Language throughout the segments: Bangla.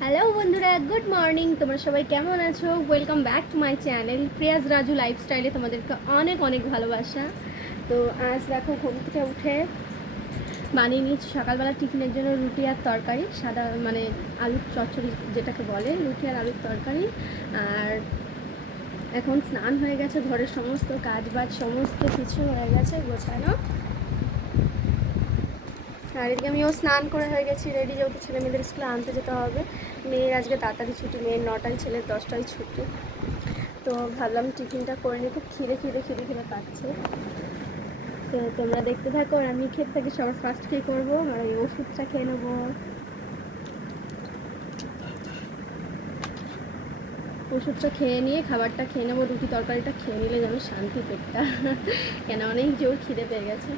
হ্যালো বন্ধুরা, গুড মর্নিং। তোমরা সবাই কেমন আছো? Welcome back to my channel Priyaz Raju লাইফস্টাইলে তোমাদেরকে অনেক অনেক ভালোবাসা। তো আজ দেখো ঘুম থেকে উঠে বানিয়ে নিয়েছি সকালবেলা টিফিনের জন্য রুটি আর তরকারি, সাদা মানে আলুর চচ্চড়ি যেটাকে বলে, রুটি আর আলুর তরকারি। আর এখন স্নান হয়ে গেছে, ঘরের সমস্ত কাজ বাজ সমস্ত কিছু হয়ে গেছে গোছানো। আর এদিকে আমিও স্নান করে হয়ে গেছি রেডি, যেহেতু ছেলে মেয়েদের স্কুলে আনতে যেতে হবে। মেয়ের আজকে তাড়াতাড়ি ছুটি, মেয়ের 9টায়, ছেলের 10টায় ছুটি। তো ভাবলাম টিফিনটা করে নিই, খুব খিদে পাচ্ছে। তো তোমরা দেখতে থাকো আর আমি খেতে থাকি। সবার ফার্স্ট কী করবো, আর এই ওষুধটা খেয়ে নেবো। ওষুধটা খেয়ে নিয়ে খাবারটা খেয়ে নেবো, রুটি তরকারিটা খেয়ে নিলে যেন শান্তি পেটটা কেন অনেক জোর খিদে পেয়ে গেছে।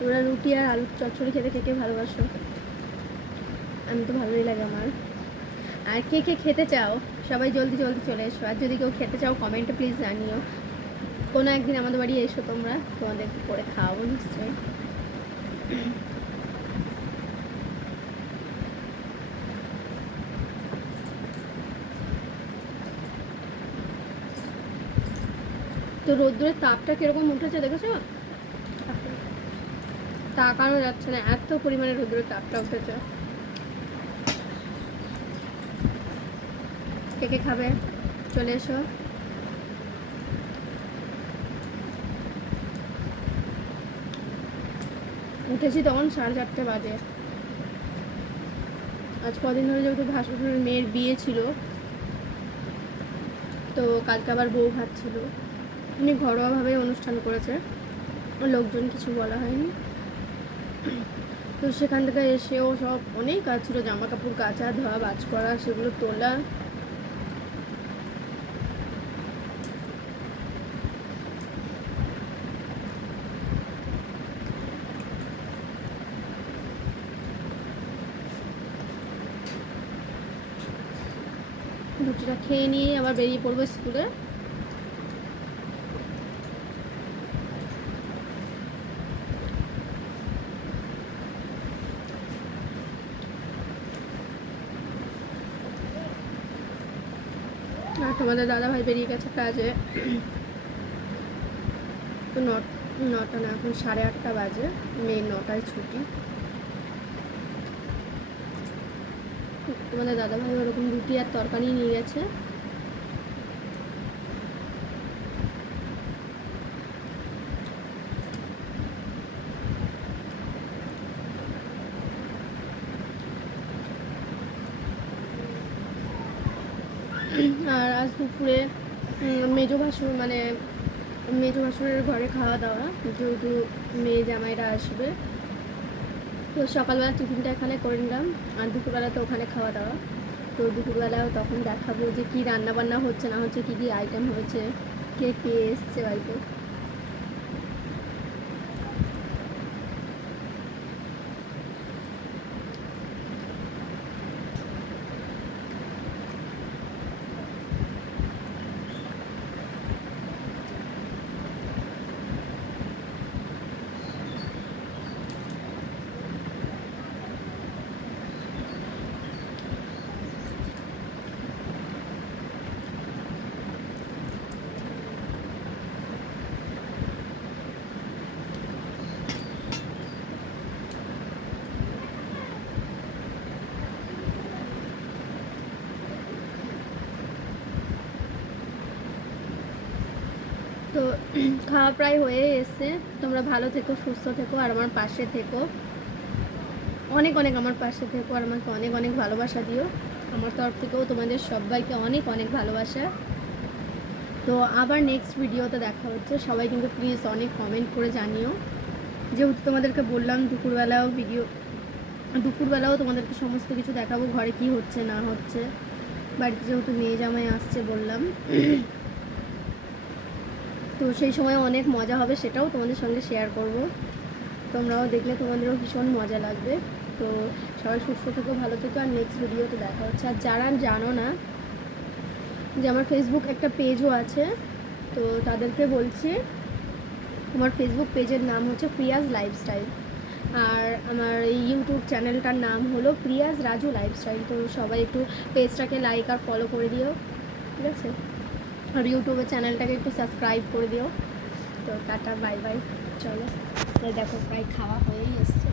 তোমরা রুটি আর আলুর চচ্চড়ি খেতে কে কে ভালোবাসো? আমি তো ভালোই লাগে আমার। আর কে কে খেতে চাও সবাই জলদি জলদি চলে এসো। আর যদি কেউ খেতে চাও কমেন্টে প্লিজ জানিও। কোনো একদিন আমাদের বাড়ি এসো তোমরা, তোমাদের করে খাওয়াবো নিশ্চয়ই। তো রোদ্দুরের তাপটা কিরকম উঠেছে দেখেছো? তাকানো যাচ্ছে না, এত পরিমাণে রোদ্দুরের তাপটা উঠেছে। কে কে খাবে চলে এসো। উঠেছি তখন 4:30 বাজে। আজ কদিন ধরে যেহেতু ভাসুরের মেয়ের বিয়ে ছিল, তো কালকে আবার বউ ভাত ছিল। উনি ঘরোয়াভাবে অনুষ্ঠান করেছে, লোকজন কিছু বলা হয়নি। তো সেখান থেকে এসেও সব অনেক কাজ ছিল, জামা কাপড় কাচা ধোয়া বাজ করা, সেগুলো তোলা। রুটিটা খেয়ে নিয়ে আবার বেরিয়ে পড়বো স্কুলে। আর তোমাদের দাদাভাই বেরিয়ে গেছে কাজে। তো নটা না, এখন 8:30 বাজে, মেয়ের 9টায় ছুটি। তোমাদের দাদাভাই ওরকম রুটি আর তরকারি নিয়ে গেছে। আর আজ দুপুরে মেজো ভাসুরের ঘরে খাওয়া দাওয়া, যেহেতু মেয়ে জামাইরা আসবে। তো সকালবেলা টিফিনটা এখানে করে নিলাম, আর দুপুরবেলা তো ওখানে খাওয়া দাওয়া। তো দুপুরবেলাও তখন দেখাবো যে কী রান্নাবান্না হচ্ছে না হচ্ছে, কী কী আইটেম হয়েছে, কে কে এসছে বাড়িতে। তো খাওয়া প্রায় হয়ে এসছে। তোমরা ভালো থেকো, সুস্থ থেকো, আর আমার পাশে থেকো, অনেক অনেক আমার পাশে থেকো, আর আমাকে অনেক অনেক ভালোবাসা দিও। আমার তরফ থেকেও তোমাদের সবাইকে অনেক অনেক ভালোবাসা। তো আবার নেক্সট ভিডিওতে দেখা হচ্ছে। সবাই কিন্তু প্লিজ অনেক কমেন্ট করে জানিও। যেহেতু তোমাদেরকে বললাম দুপুরবেলাও তোমাদেরকে সমস্ত কিছু দেখাবো, ঘরে কি হচ্ছে না হচ্ছে। বাড়িতে যেহেতু মেয়ে জামাই আসছে বললাম, তো সেই সময় অনেক মজা হবে, সেটাও তোমাদের সঙ্গে শেয়ার করব। তোমরাও দেখলে তোমাদেরও ভীষণ মজা লাগবে। তো সবাই সুস্থ থেকো, ভালো থেকো, আর নেক্সট ভিডিওতে দেখা হচ্ছে। আর যারা জানো না যে আমার ফেসবুক একটা পেজও আছে, তো তাদেরকে বলছি আমার ফেসবুক পেজের নাম হচ্ছে প্রিয়াজ লাইফস্টাইল, আর আমার এই ইউটিউব চ্যানেলটার নাম হলো প্রিয়াজ রাজু লাইফস্টাইল। তো সবাই একটু পেজটাকে লাইক আর ফলো করে দিও, ঠিক আছে? আর ইউটিউবের চ্যানেলটাকে একটু সাবস্ক্রাইব করে দিও। তো টাটা, বাই বাই, চলো। দেখো প্রায় খাওয়া হয়েই এসছে।